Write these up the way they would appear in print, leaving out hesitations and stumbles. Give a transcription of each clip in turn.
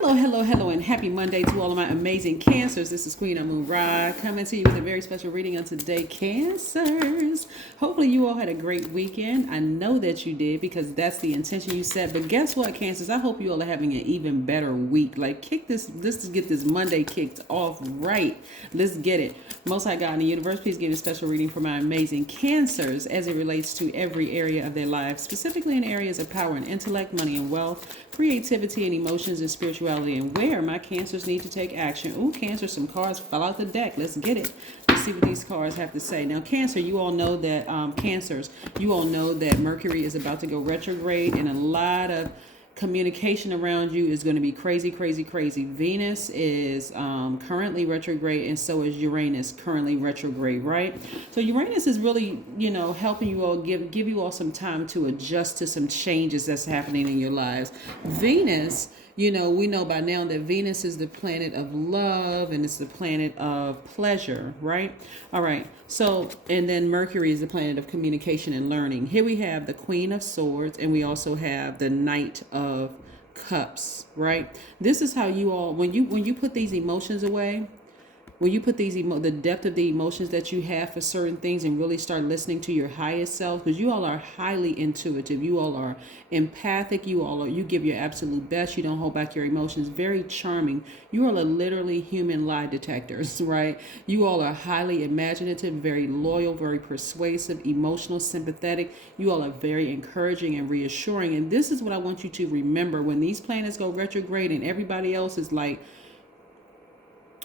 Hello, hello, hello, and happy Monday to all of my amazing Cancers. This is Queen Amun Ra coming to you with a very special reading on today, Cancers. Hopefully, you all had a great weekend. I know that you did because that's the intention you set. But guess what, Cancers? I hope you all are having an even better week. Like, let's get this Monday kicked off right. Let's get it. Most High God in the universe, please give a special reading for my amazing Cancers as it relates to every area of their lives, specifically in areas of power and intellect, money and wealth, creativity and emotions and spirituality, and where my Cancers need to take action. Ooh, Cancer, some cards fell out the deck. Let's get it. Let's see what these cards have to say. Now, Cancer, you all know that, Cancers, you all know that Mercury is about to go retrograde, and a lot of communication around you is going to be crazy, crazy, crazy. Venus is currently retrograde, and so is Uranus currently retrograde, right? So Uranus is really, helping you all, give you all some time to adjust to some changes that's happening in your lives. Venus, we know by now that Venus is the planet of love and it's the planet of pleasure, right? All right. So, and then Mercury is the planet of communication and learning. Here we have the Queen of Swords, and we also have the Knight of Cups, right? This is how you all, when you put these emotions away, when you put the depth of the emotions that you have for certain things and really start listening to your highest self, because you all are highly intuitive, you all are empathic, you give your absolute best, you don't hold back your emotions, very charming. You all are literally human lie detectors, right? You all are highly imaginative, very loyal, very persuasive, emotional, sympathetic. You all are very encouraging and reassuring. And this is what I want you to remember when these planets go retrograde and everybody else is like,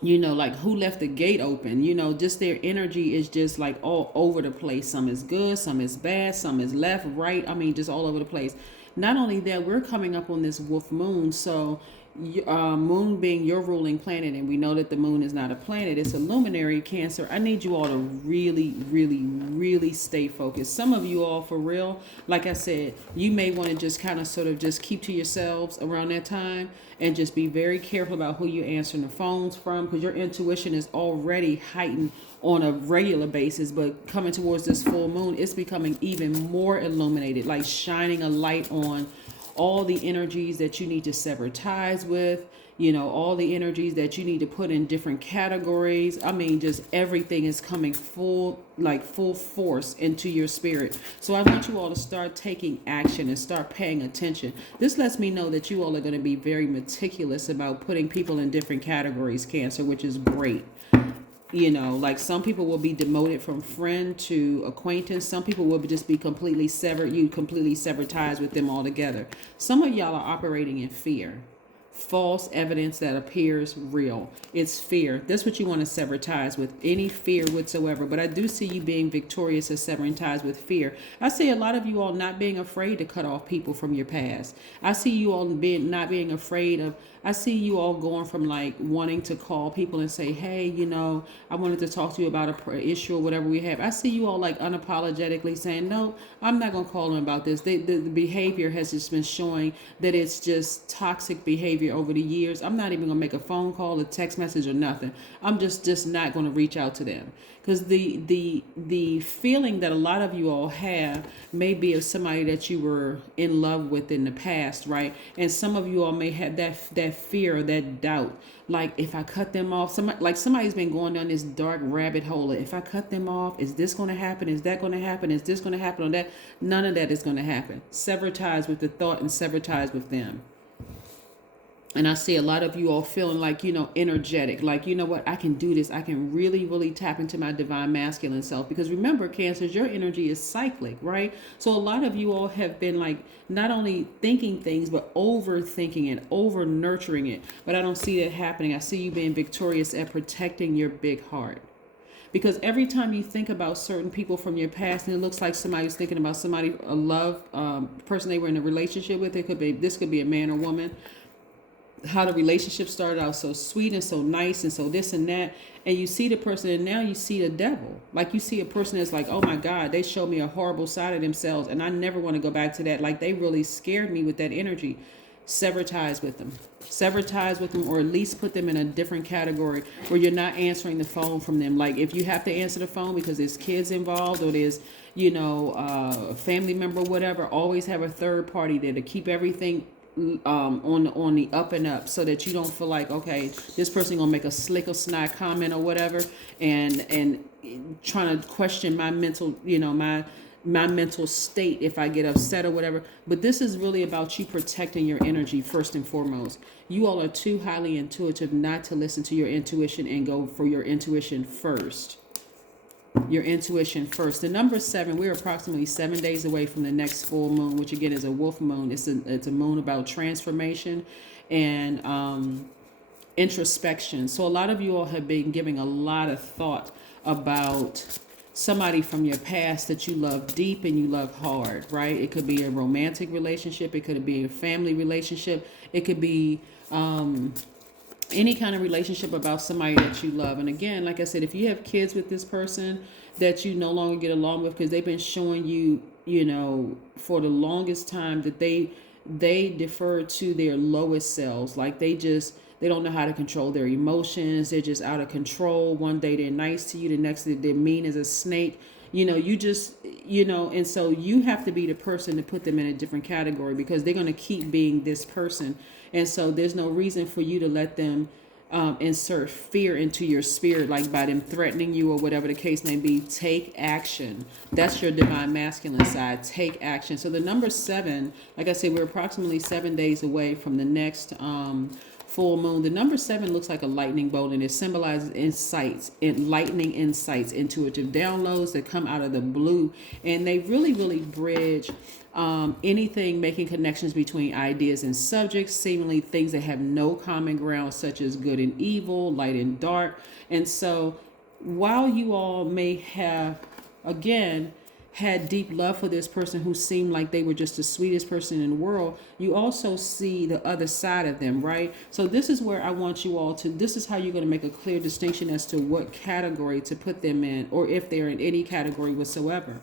like who left the gate open, just their energy is just like all over the place. Some is good, some is bad, some is left, right. I mean, just all over the place. Not only that, we're coming up on this wolf moon. So moon being your ruling planet, and we know that the moon is not a planet, it's a luminary, Cancer. I need you all to really, really, really stay focused. Some of you all, for real, like I said, you may want to just kind of sort of just keep to yourselves around that time and just be very careful about who you're answering the phones from, because your intuition is already heightened on a regular basis, but coming towards this full moon, it's becoming even more illuminated, like shining a light on all the energies that you need to sever ties with, all the energies that you need to put in different categories. I mean, just everything is coming full force into your spirit. So I want you all to start taking action and start paying attention. This lets me know that you all are going to be very meticulous about putting people in different categories, Cancer, which is great. Like some people will be demoted from friend to acquaintance. Some people will just be completely severed. You completely sever ties with them altogether. Some of y'all are operating in fear. False evidence that appears real. It's fear. That's what you want to sever ties with, any fear whatsoever. But I do see you being victorious at severing ties with fear. I see a lot of you all not being afraid to cut off people from your past. I see you all not being afraid of, I see you all going from like wanting to call people and say, hey, I wanted to talk to you about a issue or whatever we have. I see you all like unapologetically saying, no, I'm not going to call them about this. The behavior has just been showing that it's just toxic behavior over the years. I'm not even going to make a phone call, a text message or nothing. I'm just not going to reach out to them. Because the feeling that a lot of you all have may be of somebody that you were in love with in the past, right? And some of you all may have that fear or that doubt. Like, if I cut them off, somebody's been going down this dark rabbit hole. If I cut them off, is this going to happen? Is that going to happen? Is this going to happen or that? None of that is going to happen. Sever ties with the thought and sever ties with them. And I see a lot of you all feeling like, energetic, like, you know what, I can do this. I can really, really tap into my divine masculine self. Because remember, Cancers, your energy is cyclic, right? So a lot of you all have been like not only thinking things, but overthinking it, over nurturing it. But I don't see that happening. I see you being victorious at protecting your big heart. Because every time you think about certain people from your past, and it looks like somebody's thinking about somebody, a love person they were in a relationship with, this could be a man or woman, how the relationship started out so sweet and so nice and so this and that, and you see the person and now you see the devil. Like, you see a person that's like, oh my God, they showed me a horrible side of themselves and I never want to go back to that. Like, they really scared me with that energy. Sever ties with them. Sever ties with them, or at least put them in a different category where you're not answering the phone from them. Like, if you have to answer the phone because there's kids involved or there's, a family member or whatever, always have a third party there to keep everything on the up and up, so that you don't feel like, okay, this person gonna make a slick or snide comment or whatever, and trying to question my mental, my mental state if I get upset or whatever. But this is really about you protecting your energy first and foremost. You all are too highly intuitive not to listen to your intuition and go for your intuition first. Your intuition first. The number 7, we're approximately 7 days away from the next full moon, which again is a wolf moon. It's a moon about transformation and introspection. So a lot of you all have been giving a lot of thought about somebody from your past that you love deep and you love hard, right? It could be a romantic relationship. It could be a family relationship. It could be any kind of relationship about somebody that you love. And again, like I said, if you have kids with this person that you no longer get along with because they've been showing you, for the longest time that they defer to their lowest selves. Like they don't know how to control their emotions. They're just out of control. One day they're nice to you, the next day they're mean as a snake. And so you have to be the person to put them in a different category, because they're going to keep being this person. And so there's no reason for you to let them insert fear into your spirit, like by them threatening you or whatever the case may be. Take action. That's your divine masculine side. Take action. So the number 7, like I said, we're approximately 7 days away from the next full moon. The number 7 looks like a lightning bolt, and it symbolizes lightning insights, intuitive downloads that come out of the blue, and they really, really bridge anything, making connections between ideas and subjects, seemingly things that have no common ground, such as good and evil, light and dark. And so while you all may have, again, had deep love for this person who seemed like they were just the sweetest person in the world, you also see the other side of them, right? So this is where I want you all to, this is how you're going to make a clear distinction as to what category to put them in, or if they're in any category whatsoever.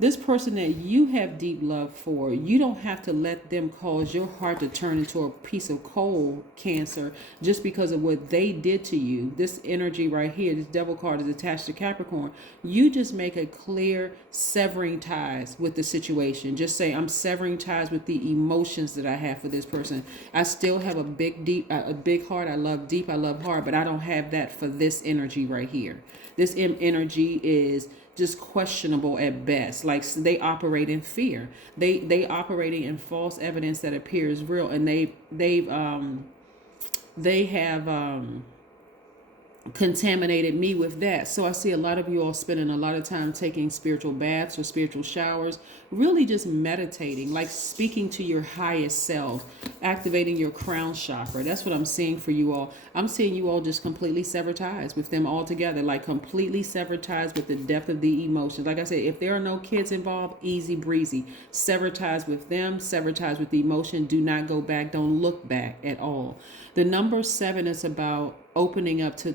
This person that you have deep love for, you don't have to let them cause your heart to turn into a piece of coal, Cancer, just because of what they did to you. This energy right here, this devil card, is attached to Capricorn. You just make a clear severing ties with the situation. Just say, I'm severing ties with the emotions that I have for this person. I still have a big heart. I love deep, I love hard, but I don't have that for this energy right here. This energy is just questionable at best. Like, they operate in fear. They operating in false evidence that appears real, and they have contaminated me with that. So I see a lot of you all spending a lot of time taking spiritual baths or spiritual showers, really just meditating, like speaking to your highest self, activating your crown chakra. That's what I'm seeing for you all. I'm seeing you all just completely sever ties with them altogether, like completely sever ties with the depth of the emotions. Like I said, if there are no kids involved, easy breezy. Sever ties with them, sever ties with the emotion. Do not go back. Don't look back at all. The number 7 is about opening up to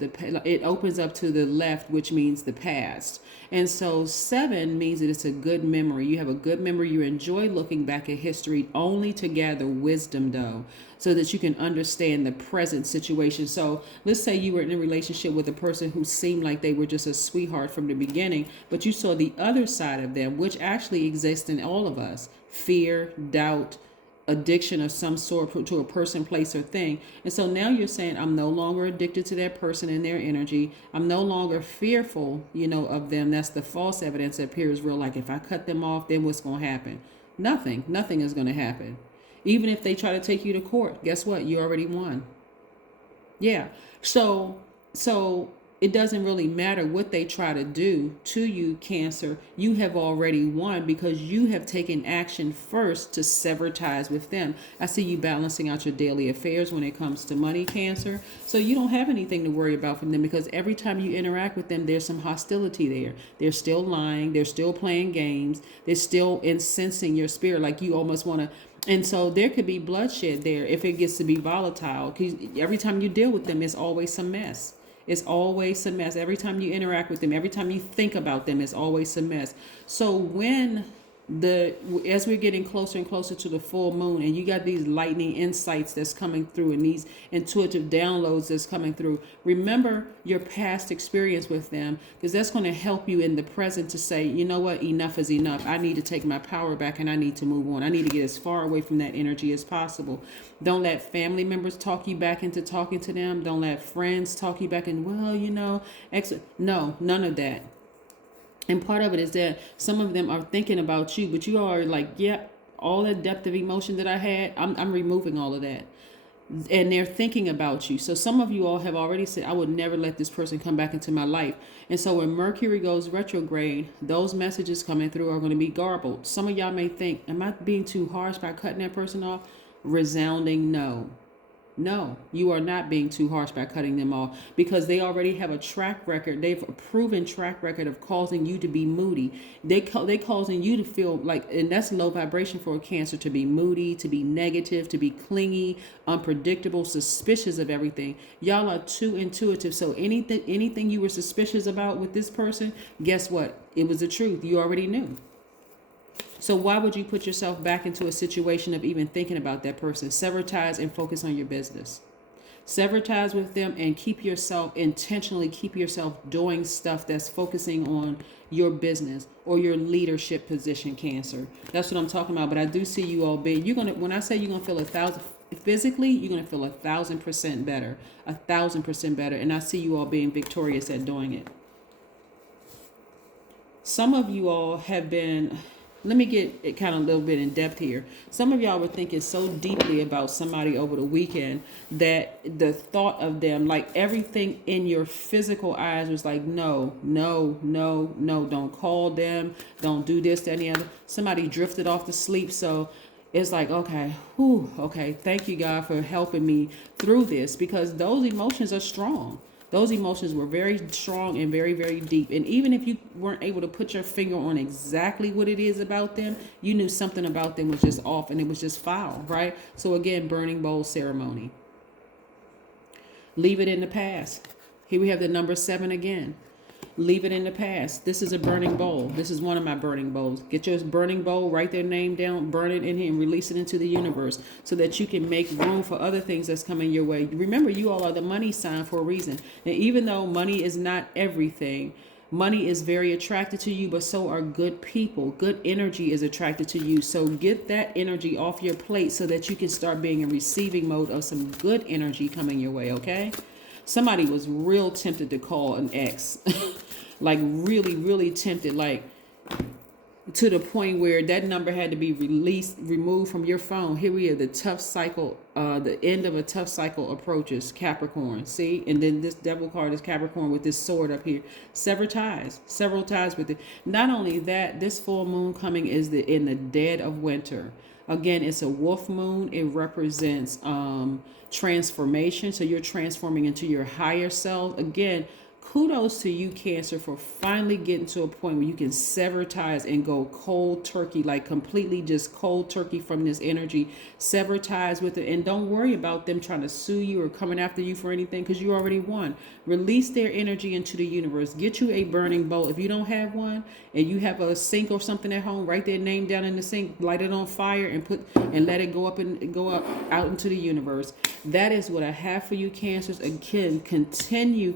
it opens up to the left, which means the past. And so 7 means that it's a good memory. You have a good memory. You enjoy looking back at history, only to gather wisdom, though, so that you can understand the present situation. So let's say you were in a relationship with a person who seemed like they were just a sweetheart from the beginning, but you saw the other side of them, which actually exists in all of us: fear, doubt, addiction of some sort to a person, place, or thing. And so now you're saying, I'm no longer addicted to that person and their energy. I'm no longer fearful, of them. That's the false evidence that appears real. Like, if I cut them off, then what's going to happen? Nothing is going to happen. Even if they try to take you to court, guess what? You already won. Yeah. So it doesn't really matter what they try to do to you, Cancer. You have already won, because you have taken action first to sever ties with them. I see you balancing out your daily affairs when it comes to money, Cancer. So you don't have anything to worry about from them, because every time you interact with them, there's some hostility there. They're still lying. They're still playing games. They're still incensing your spirit. Like, you almost want to. And so there could be bloodshed there if it gets to be volatile, because every time you deal with them, it's always some mess. It's always some mess. Every time you interact with them, every time you think about them, it's always some mess. So when As we're getting closer and closer to the full moon, and you got these lightning insights that's coming through, and these intuitive downloads that's coming through, remember your past experience with them, because that's going to help you in the present to say, you know what, enough is enough. I need to take my power back, and I need to move on. I need to get as far away from that energy as possible. Don't let family members talk you back into talking to them. Don't let friends talk you back in, well, no, none of that. And part of it is that some of them are thinking about you, but you are like, yep, all that depth of emotion that I had, I'm removing all of that. And they're thinking about you. So some of you all have already said, I would never let this person come back into my life. And so when Mercury goes retrograde, those messages coming through are going to be garbled. Some of y'all may think, am I being too harsh by cutting that person off? Resounding no. No, you are not being too harsh by cutting them off, because they already have a track record. They've a proven track record of causing you to be moody. They causing you to feel like, and that's low vibration for a Cancer, to be moody, to be negative, to be clingy, unpredictable, suspicious of everything. Y'all are too intuitive. So anything you were suspicious about with this person, guess what? It was the truth. You already knew. So why would you put yourself back into a situation of even thinking about that person? Sever ties and focus on your business. Sever ties with them and intentionally keep yourself doing stuff that's focusing on your business or your leadership position, Cancer. That's what I'm talking about. But I do see you all being, when I say you're going to feel 1,000, physically, you're going to feel 1,000% better, 1,000% better. And I see you all being victorious at doing it. Some of you all have been, let me get it kind of a little bit in depth here. Some of y'all were thinking so deeply about somebody over the weekend that the thought of them, like everything in your physical eyes was like, no, don't call them. Don't do this, that, and the other. Somebody drifted off to sleep. So it's like, okay, thank you, God, for helping me through this, because those emotions are strong. Those emotions were very strong and very, very deep. And even if you weren't able to put your finger on exactly what it is about them, you knew something about them was just off and it was just foul, right? So again, burning bowl ceremony. Leave it in the past. Here we have the number 7 again. Leave it in the past. This is a burning bowl. This is one of my burning bowls. Get your burning bowl, write their name down, burn it in here, and release it into the universe so that you can make room for other things that's coming your way. Remember, you all are the money sign for a reason. And even though money is not everything, money is very attracted to you, but so are good people. Good energy is attracted to you. So get that energy off your plate so that you can start being in receiving mode of some good energy coming your way, okay? Somebody was real tempted to call an ex. Like really, really tempted, like to the point where that number had to be removed from your phone. Here we have the tough cycle, the end of a tough cycle approaches, Capricorn. See? And then this devil card is Capricorn with this sword up here. Several ties with it. Not only that, this full moon coming is in the dead of winter. Again, it's a wolf moon. It represents transformation. So you're transforming into your higher self. Again, kudos to you, Cancer, for finally getting to a point where you can sever ties and go cold turkey, like completely just cold turkey from this energy. Sever ties with it, and don't worry about them trying to sue you or coming after you for anything, because you already won. Release their energy into the universe. Get you a burning bowl. If you don't have one and you have a sink or something at home, write their name down in the sink, light it on fire, and let it go up out into the universe. That is what I have for you, Cancers. Again, continue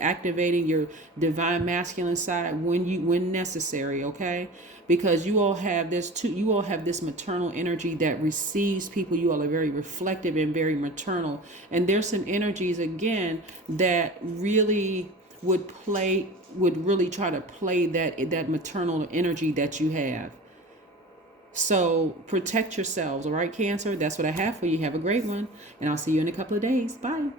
activating your divine masculine side when necessary, okay? Because you all have this maternal energy that receives people. You all are very reflective and very maternal. And there's some energies again that really would really try to play that maternal energy that you have. So protect yourselves, all right, Cancer? That's what I have for you. Have a great one, and I'll see you in a couple of days. Bye.